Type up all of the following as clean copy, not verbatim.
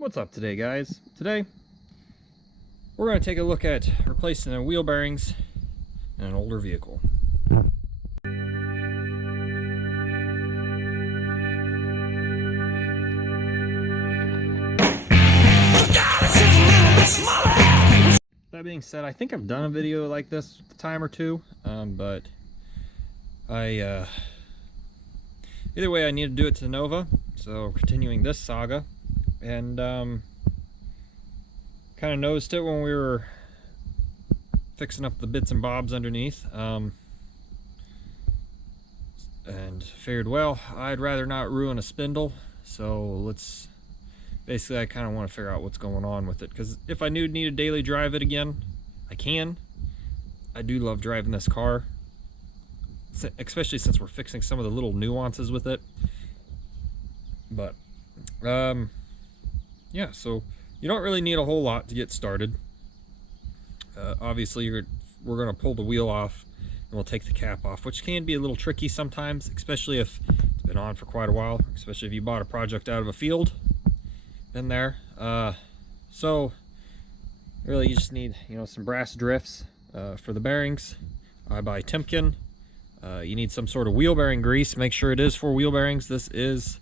What's up today, guys? Today we're going to take a look at replacing the wheel bearings in an older vehicle. That being said, I think I've done a video like this a time or two, but either way I need to do it to Nova, so continuing this saga. And kind of noticed it when we were fixing up the bits and bobs underneath, and figured, well, I'd rather not ruin a spindle, so basically I kind of want to figure out what's going on with it, because if I need to daily drive it again, I can. I do love driving this car, especially since we're fixing some of the little nuances with it. But yeah, so you don't really need a whole lot to get started. Obviously we're going to pull the wheel off and we'll take the cap off, which can be a little tricky sometimes, especially if it's been on for quite a while, especially if you bought a project out of a field. Been there. So really you just need, some brass drifts for the bearings. I buy Timken. You need some sort of wheel bearing grease. Make sure it is for wheel bearings. This is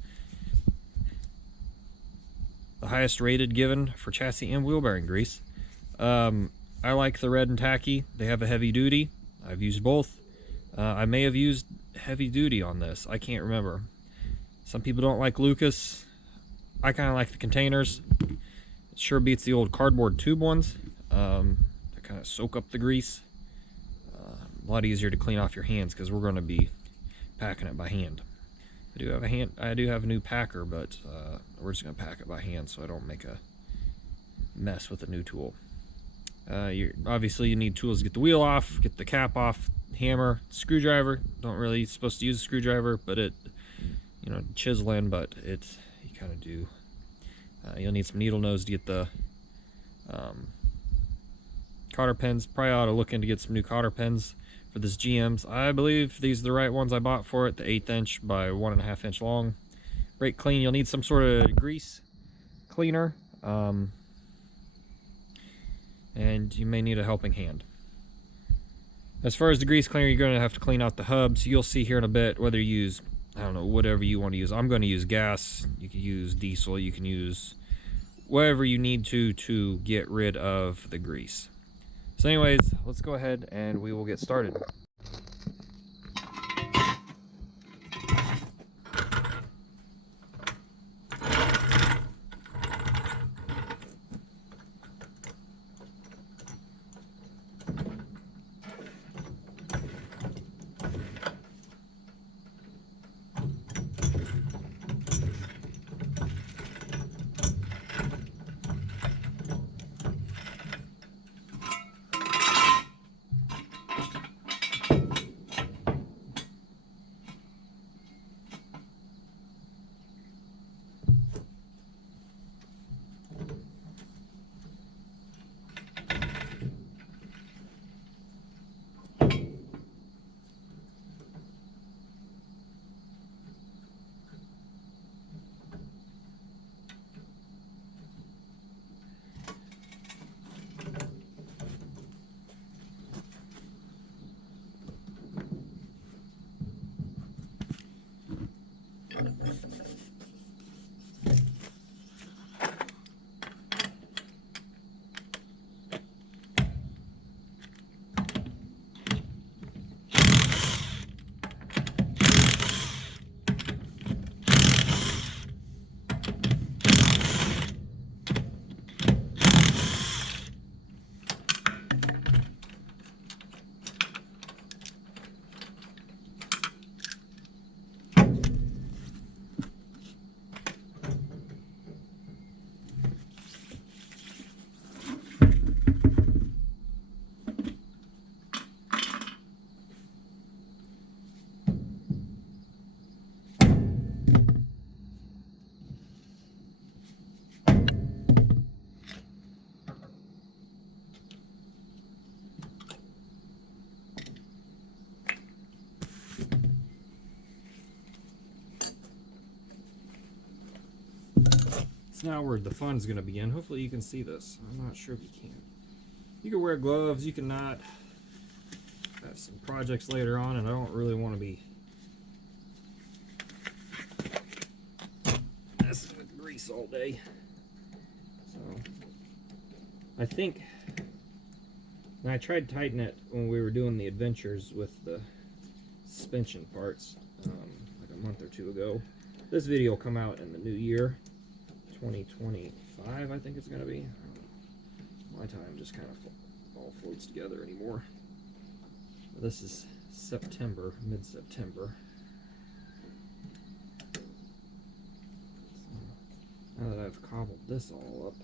the highest rated given for chassis and wheel bearing grease. I like the red and tacky. They have a heavy duty. I've used both. I may have used heavy duty on this. I can't remember. Some people don't like Lucas. I kind of like the containers. It sure beats the old cardboard tube ones. They kind of soak up the grease. A lot easier to clean off your hands because we're going to be packing it by hand. I do have a new packer, but we're just going to pack it by hand so I don't make a mess with a new tool. Obviously you need tools to get the wheel off, get the cap off, hammer, screwdriver. Don't really supposed to use a screwdriver, but chiseling, but you kind of do. You'll need some needle nose to get the cotter pins. Probably ought to look into get some new cotter pins for this GM's. I believe these are the right ones I bought for it, the 1/8 inch by 1.5 inch long. Brake clean. You'll need some sort of grease cleaner, and you may need a helping hand. As far as the grease cleaner, you're going to have to clean out the hubs. You'll see here in a bit whether you use, I don't know, whatever you want to use. I'm going to use gas. You can use diesel. You can use whatever you need to get rid of the grease. So anyways, let's go ahead and we will get started. It's now where the fun's going to begin. Hopefully you can see this. I'm not sure if you can. You can wear gloves, you can not. I have some projects later on, and I don't really want to be messing with grease all day. So I think, and I tried to tighten it when we were doing the adventures with the suspension parts like a month or two ago. This video will come out in the new year, 2025, I think it's going to be. My time just kind of all floats together anymore. This is September, mid-September. So now that I've cobbled this all up,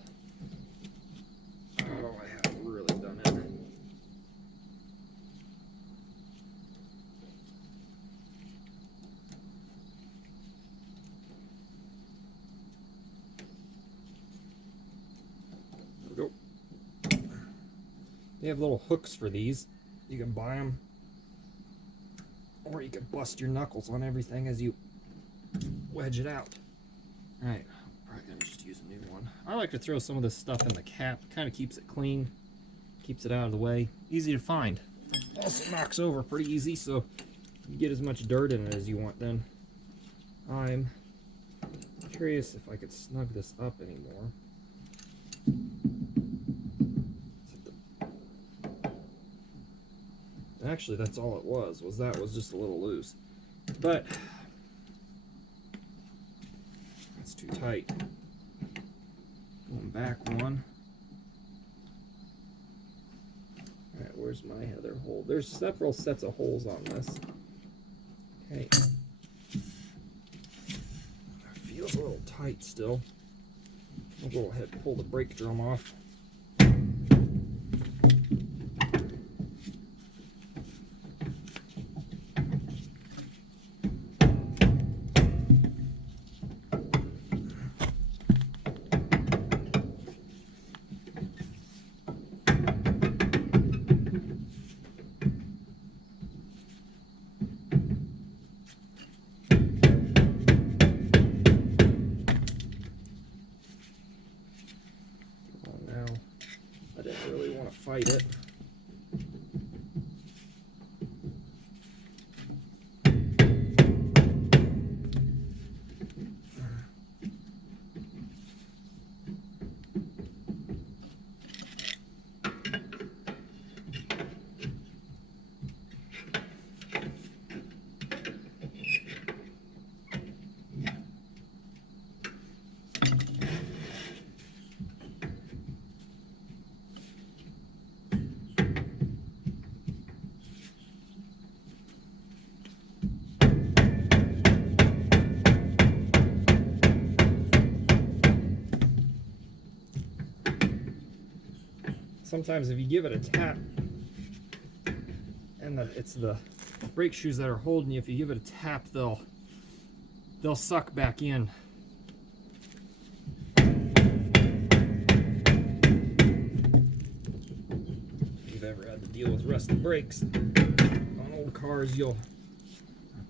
oh, I haven't really done it. There we go. They have little hooks for these. You can buy them, or you can bust your knuckles on everything as you wedge it out. Alright, probably gonna just use a new one. I like to throw some of this stuff in the cap. Kind of keeps it clean, keeps it out of the way. Easy to find. Also knocks over pretty easy, so you get as much dirt in it as you want then. I'm curious if I could snug this up anymore. Actually, that's all it was that was just a little loose. But that's too tight. Going back one. Alright, where's my other hole? There's several sets of holes on this. Okay. It feels a little tight still. I'll go ahead and pull the brake drum off. Fight it. Sometimes if you give it a tap, and it's the brake shoes that are holding you, if you give it a tap, they'll suck back in. If you've ever had to deal with rusty brakes on old cars, I'll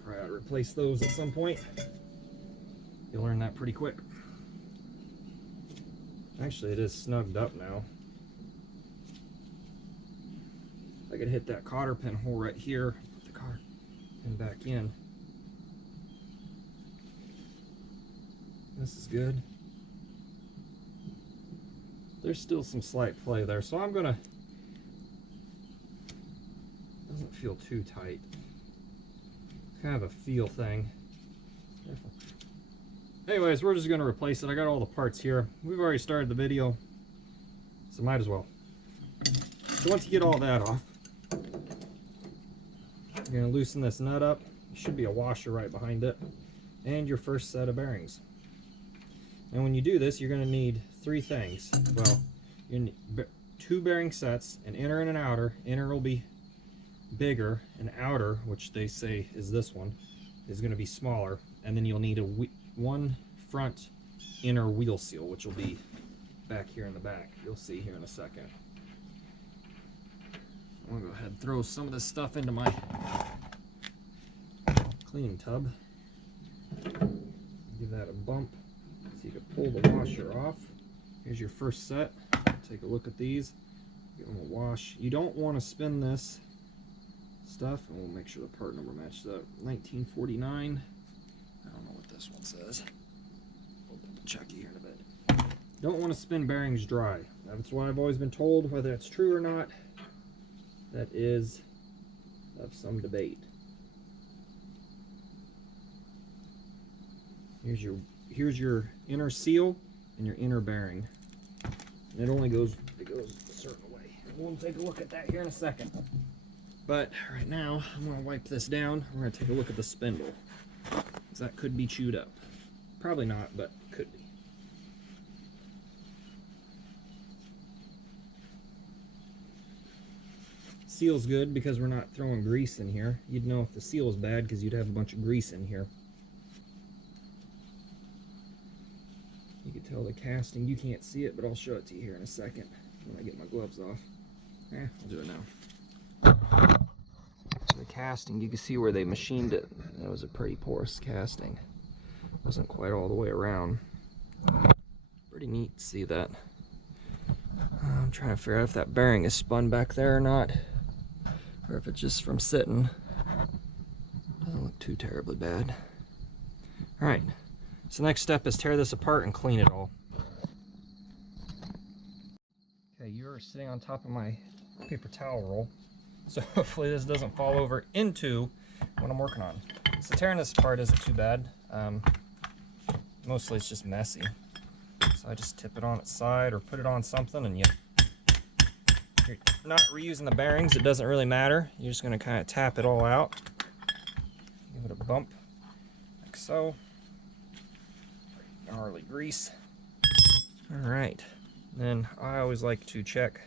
probably ought to replace those at some point. You'll learn that pretty quick. Actually, it is snugged up now. I could hit that cotter pin hole right here, put the cotter pin back in. This is good. There's still some slight play there, so I'm gonna, doesn't feel too tight. Kind of a feel thing. Careful. Anyways, we're just gonna replace it. I got all the parts here. We've already started the video, so might as well. So once you get all that off, you're going to loosen this nut up. There should be a washer right behind it. And your first set of bearings. And when you do this, you're going to need three things. Well, you need two bearing sets, an inner and an outer. Inner will be bigger, and outer, which they say is this one, is going to be smaller. And then you'll need one front inner wheel seal, which will be back here in the back. You'll see here in a second. I'm gonna go ahead and throw some of this stuff into my cleaning tub. Give that a bump. So you can pull the washer off. Here's your first set. Take a look at these. Give them a wash. You don't want to spin this stuff, and we'll make sure the part number matches up. 1949. I don't know what this one says. We'll double check it here in a bit. Don't want to spin bearings dry. That's what I've always been told. Whether it's true or not, that is of some debate. Here's your inner seal and your inner bearing. And it goes a certain way. We'll take a look at that here in a second. But right now, I'm going to wipe this down. We're going to take a look at the spindle, because that could be chewed up. Probably not, but could be. Seal's good because we're not throwing grease in here. You'd know if the seal is bad because you'd have a bunch of grease in here. You can tell the casting. You can't see it, but I'll show it to you here in a second when I get my gloves off. I'll do it now. The casting, you can see where they machined it. That was a pretty porous casting. Wasn't quite all the way around. Pretty neat to see that. I'm trying to figure out if that bearing is spun back there or not, or if it's just from sitting. Doesn't look too terribly bad. Alright, so next step is tear this apart and clean it all. Okay, you're sitting on top of my paper towel roll, so hopefully this doesn't fall over into what I'm working on. So tearing this apart isn't too bad. Mostly it's just messy. So I just tip it on its side or put it on something, and you're not reusing the bearings. It doesn't really matter. You're just going to kind of tap it all out. Give it a bump like so. Gnarly grease. Alright. Then I always like to check,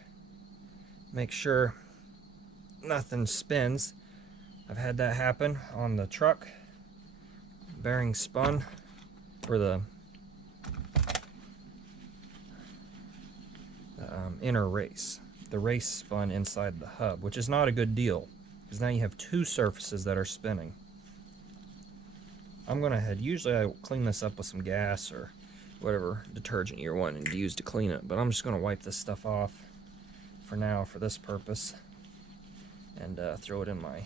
make sure nothing spins. I've had that happen on the truck. Bearing spun for the inner race. The race spun inside the hub, which is not a good deal, because now you have two surfaces that are spinning. I'm gonna usually I clean this up with some gas or whatever detergent you're wanting to use to clean it, but I'm just gonna wipe this stuff off for now for this purpose and throw it in my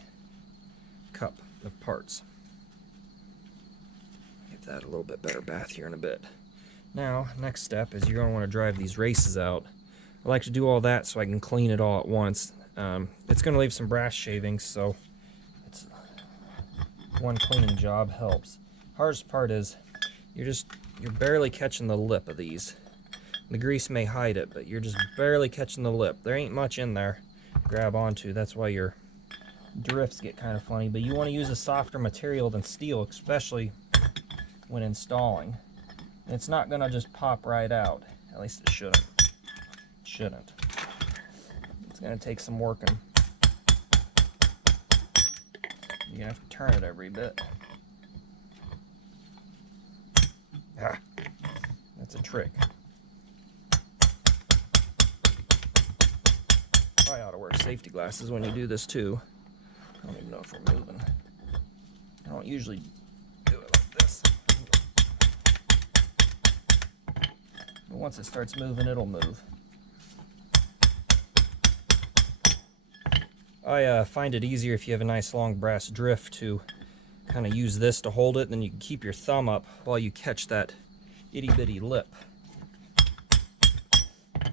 cup of parts. Give that a little bit better bath here in a bit. Now, next step is you're going to want to drive these races out. I like to do all that so I can clean it all at once. It's going to leave some brass shavings, so it's one cleaning job helps. Hardest part is you're barely catching the lip of these. The grease may hide it, but you're just barely catching the lip. There ain't much in there to grab onto. That's why your drifts get kind of funny, but you want to use a softer material than steel, especially when installing. It's not going to just pop right out. At least it shouldn't. It's going to take some working. You're going to have to turn it every bit. That's a trick. Probably ought to wear safety glasses when you do this too. I don't even know if we're moving. I don't usually do it like this. But once it starts moving, it'll move. I find it easier if you have a nice long brass drift to kind of use this to hold it, then you can keep your thumb up while you catch that itty bitty lip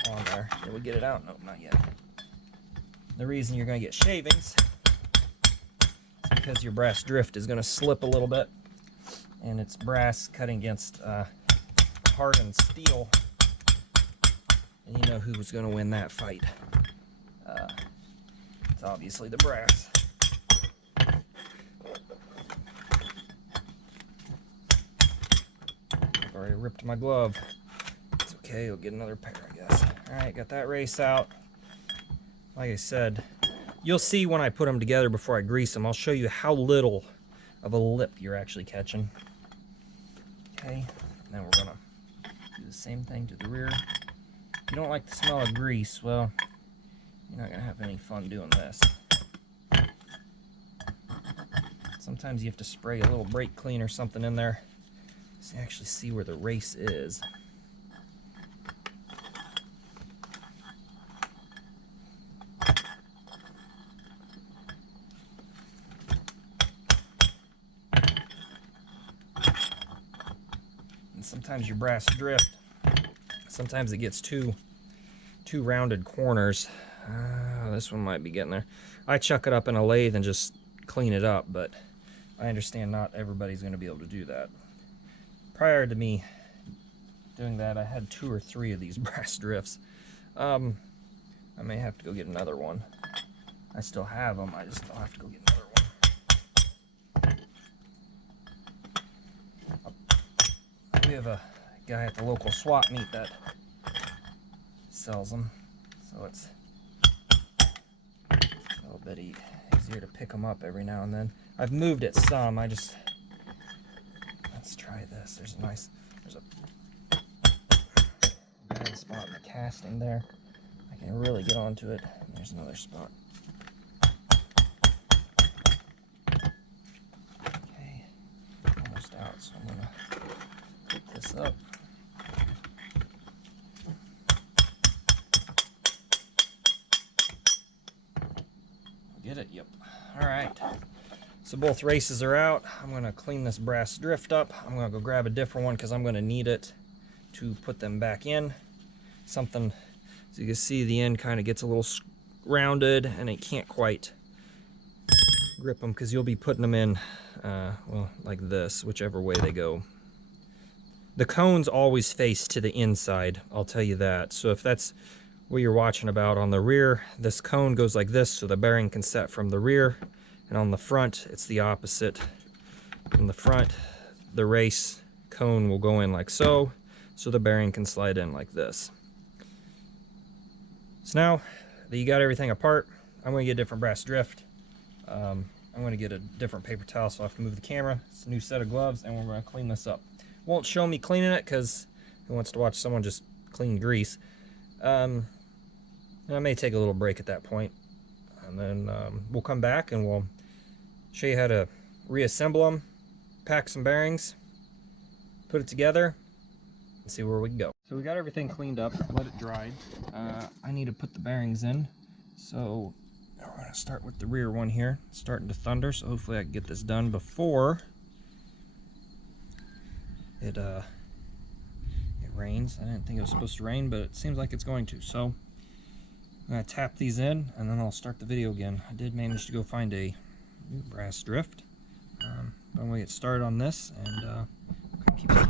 on there. Did we get it out? Nope, not yet. The reason you're going to get shavings is because your brass drift is going to slip a little bit, and it's brass cutting against hardened steel, and you know who's going to win that fight. It's obviously the brass. I've already ripped my glove. It's okay, I'll get another pair, I guess. Alright, got that race out. Like I said, you'll see when I put them together before I grease them. I'll show you how little of a lip you're actually catching. Okay, now we're gonna do the same thing to the rear. If you don't like the smell of grease, well, you're not gonna have any fun doing this. Sometimes you have to spray a little brake clean or something in there Let's actually see where the race is. And sometimes your brass drift, sometimes it gets too rounded corners. This one might be getting there. I chuck it up in a lathe and just clean it up, but I understand not everybody's going to be able to do that. Prior to me doing that, I had 2 or 3 of these brass drifts. I may have to go get another one. I still have them, I just don't have to go get another one. We have a guy at the local swap meet that sells them, so it's a little bit easier to pick them up every now and then. I've moved it some. Let's try this. There's a bad spot in the casting there. I can really get onto it. And there's another spot. Okay, almost out, so I'm gonna pick this up. Get it? Yep. All right. So both races are out. I'm going to clean this brass drift up. I'm going to go grab a different one because I'm going to need it to put them back in. Something, as you can see, the end kind of gets a little rounded and it can't quite grip them because you'll be putting them in, well, like this, whichever way they go. The cones always face to the inside, I'll tell you that. So if that's what you're watching about on the rear, this cone goes like this so the bearing can set from the rear. And on the front, it's the opposite. In the front, the race cone will go in like so the bearing can slide in like this. So now that you got everything apart, I'm going to get a different brass drift. I'm going to get a different paper towel so I have to move the camera. It's a new set of gloves, and we're going to clean this up. Won't show me cleaning it because who wants to watch someone just clean grease? And I may take a little break at that point. And then we'll come back and we'll show you how to reassemble them, pack some bearings, put it together, and see where we can go. So we got everything cleaned up, let it dry. I need to put the bearings in. So we're going to start with the rear one here. It's starting to thunder, so hopefully I can get this done before it rains. I didn't think it was supposed to rain, but it seems like it's going to. So I'm going to tap these in, and then I'll start the video again. I did manage to go find a new brass drift. But I'm going to get started on this, and keep it.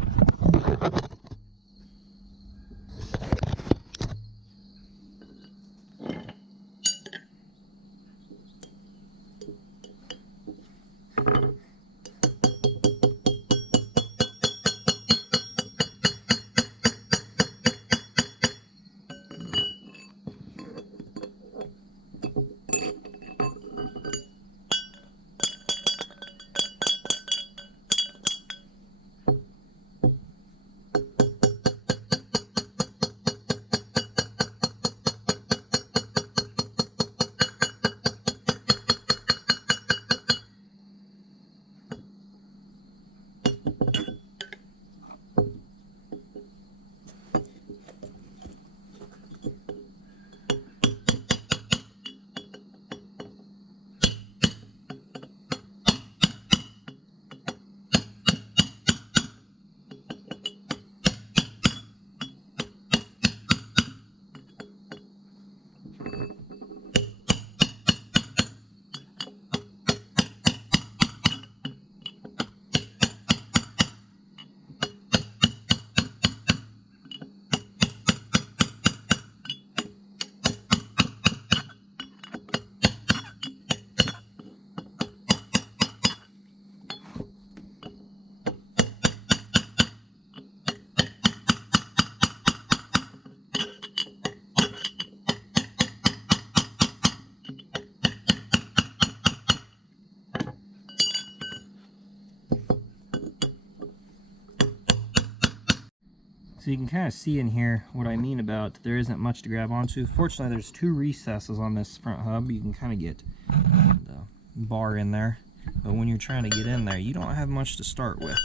So you can kind of see in here what I mean about there isn't much to grab onto. Fortunately, there's 2 recesses on this front hub. You can kind of get the bar in there. But when you're trying to get in there, you don't have much to start with.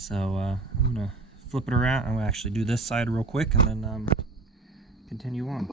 So I'm gonna flip it around. I'm gonna actually do this side real quick and then continue on.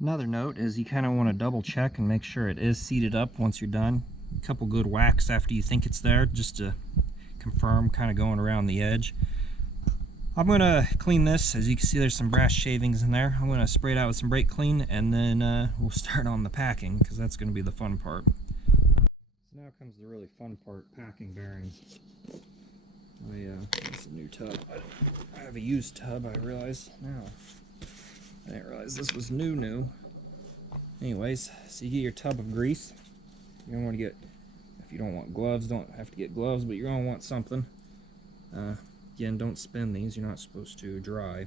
Another note is you kind of want to double check and make sure it is seated up once you're done. A couple good whacks after you think it's there, just to confirm, kind of going around the edge. I'm going to clean this. As you can see, there's some brass shavings in there. I'm going to spray it out with some brake clean, and then we'll start on the packing, because that's going to be the fun part. So now comes the really fun part, packing bearings. It's a new tub. I have a used tub, I realize now. I didn't realize this was new. Anyways, so you get your tub of grease. You don't want to get, if you don't want gloves, don't have to get gloves, but you're going to want something. Again, don't spin these. You're not supposed to dry.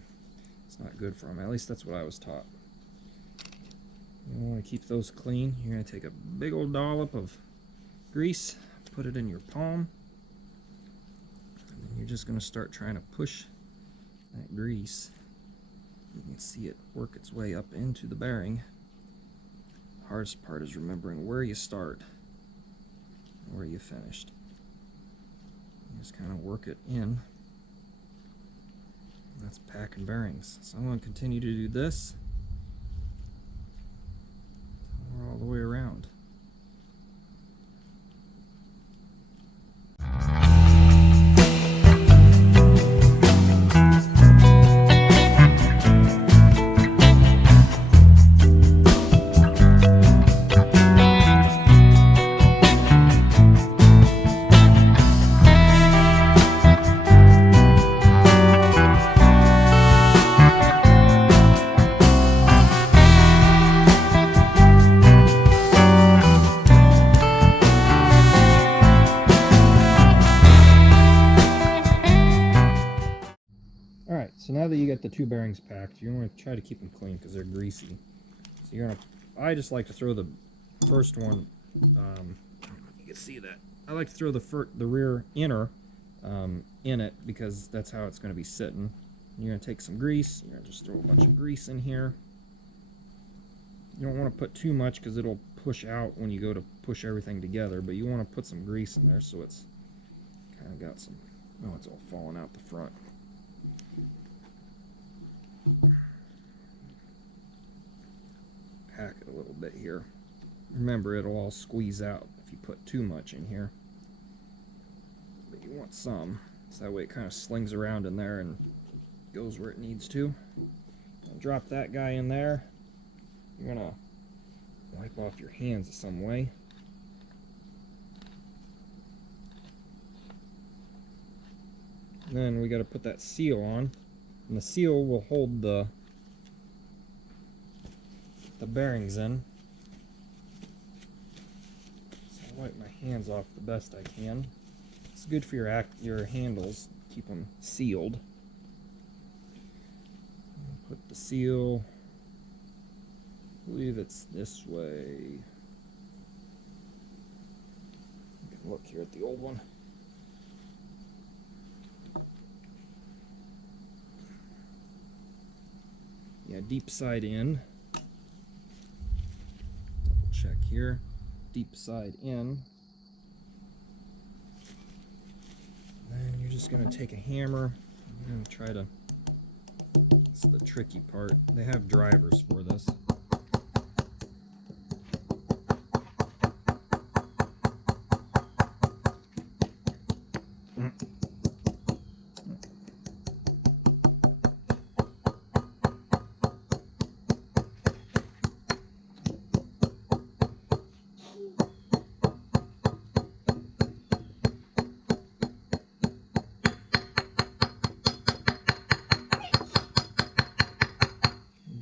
It's not good for them. At least that's what I was taught. You want to keep those clean. You're going to take a big old dollop of grease, put it in your palm, and then you're just going to start trying to push that grease. You can see it work its way up into the bearing. The hardest part is remembering where you start and where you finished. You just kind of work it in. That's packing bearings. So I'm going to continue to do this all the way around. Alright, so now that you got the two bearings packed, you want to try to keep them clean because they're greasy. So you're gonna, I just like to throw the first one, you can see that. I like to throw the rear inner in it because that's how it's going to be sitting. You're going to take some grease, you're going to just throw a bunch of grease in here. You don't want to put too much because it'll push out when you go to push everything together, but you want to put some grease in there so it's kind of got some, oh, it's all falling out the front. Pack it a little bit here. Remember, it'll all squeeze out if you put too much in here. But you want some, so that way it kind of slings around in there and goes where it needs to. I'll drop that guy in there. You're gonna wipe off your hands some way. And then we got to put that seal on. And the seal will hold the bearings in. So I wipe my hands off the best I can. It's good for your handles, keep them sealed. Put the seal, I believe it's this way. You can look here at the old one. Yeah, deep side in. Double here, deep side in. And you're just going to take a hammer and try to, it's the tricky part. They have drivers for this.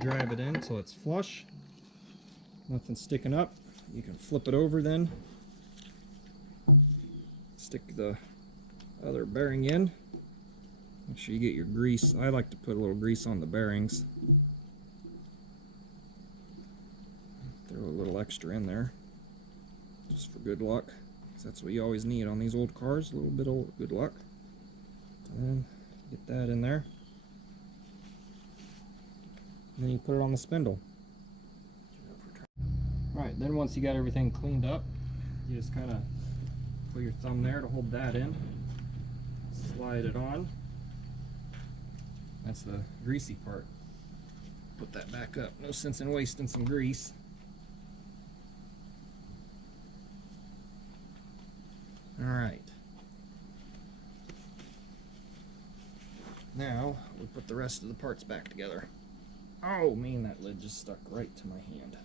Drive it in till it's flush, nothing sticking up. You can flip it over then, stick the other bearing in, make sure you get your grease. I like to put a little grease on the bearings, throw a little extra in there just for good luck, because that's what you always need on these old cars, a little bit of good luck. And get that in there. And then you put it on the spindle. Alright, then once you got everything cleaned up, you just kind of put your thumb there to hold that in. Slide it on. That's the greasy part. Put that back up. No sense in wasting some grease. Alright. Now, we put the rest of the parts back together. Oh man, that lid just stuck right to my hand.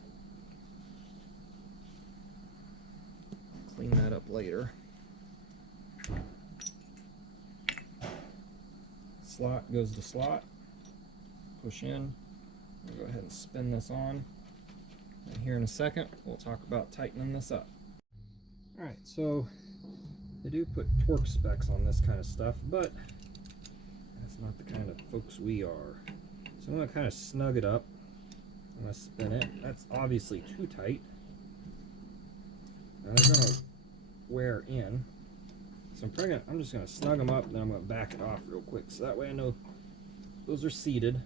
I'll clean that up later. Slot goes to slot. Push in. I'll go ahead and spin this on. And here in a second, we'll talk about tightening this up. Alright, so they do put torque specs on this kind of stuff, but that's not the kind of folks we are. So I'm going to kind of snug it up. I'm going to spin it. That's obviously too tight. Now they're going to wear in. So I'm just going to snug them up, and then I'm going to back it off real quick. So that way I know those are seated.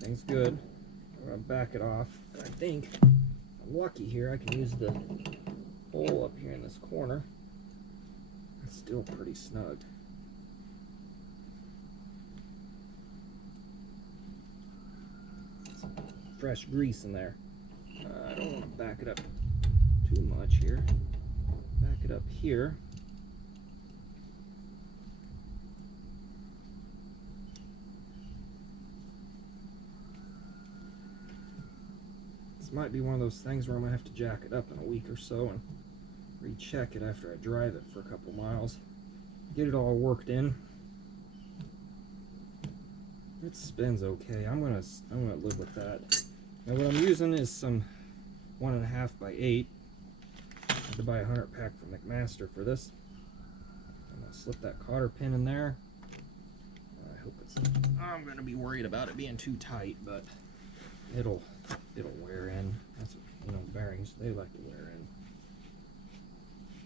Thing's good. I'm going to back it off. And I think I'm lucky here. I can use the hole up here in this corner. It's still pretty snug. Some fresh grease in there. I don't want to back it up too much here. Back it up here. This might be one of those things where I'm going to have to jack it up in a week or so and recheck it after I drive it for a couple miles. Get it all worked in. It spins okay. I'm gonna live with that. Now what I'm using is some 1.5 by 8. I had to buy a 100 pack from McMaster for this. I'm gonna slip that cotter pin in there. I hope it's. I'm gonna be worried about it being too tight, but it'll wear in. That's what, you know, bearings, they like to wear in.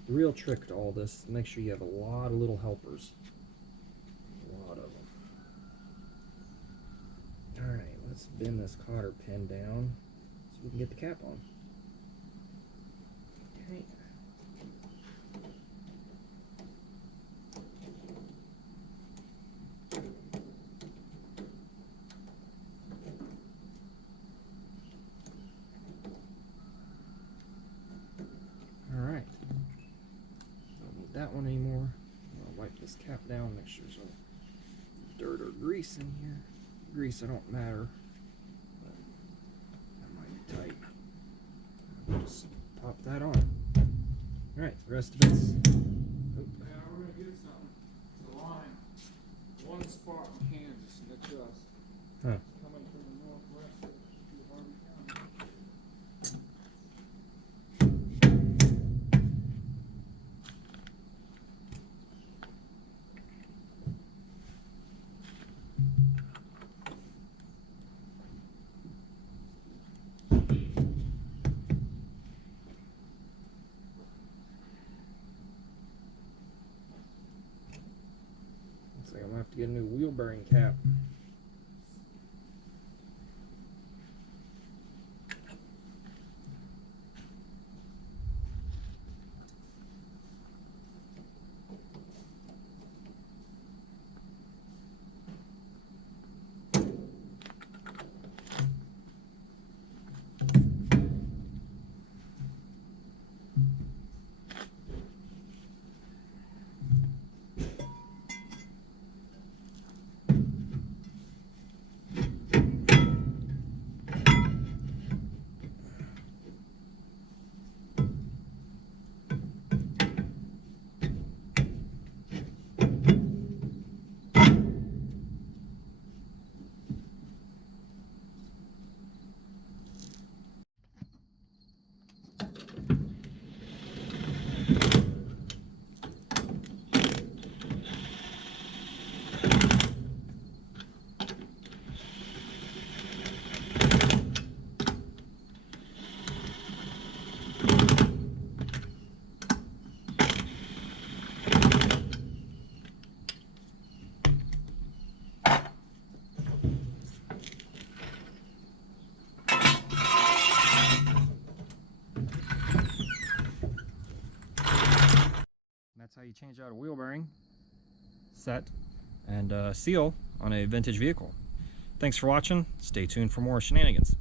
The real trick to all this is make sure you have a lot of little helpers. A lot of them. Alright, let's bend this cotter pin down so we can get the cap on. Okay. Alright. Don't need that one anymore. I'll wipe this cap down, make sure there's no dirt or grease in here. Grease, it don't matter. But that might be tight. I'll just pop that on. Alright, the rest of it's. Yeah, we're gonna get something. It's a line. One spot in Kansas, and it's us. Huh. It's coming from the northwest to Harvey County. Looks like I'm gonna have to get a new wheel bearing cap. you change out a wheel bearing set and seal on a vintage vehicle. Thanks for watching. Stay tuned for more shenanigans.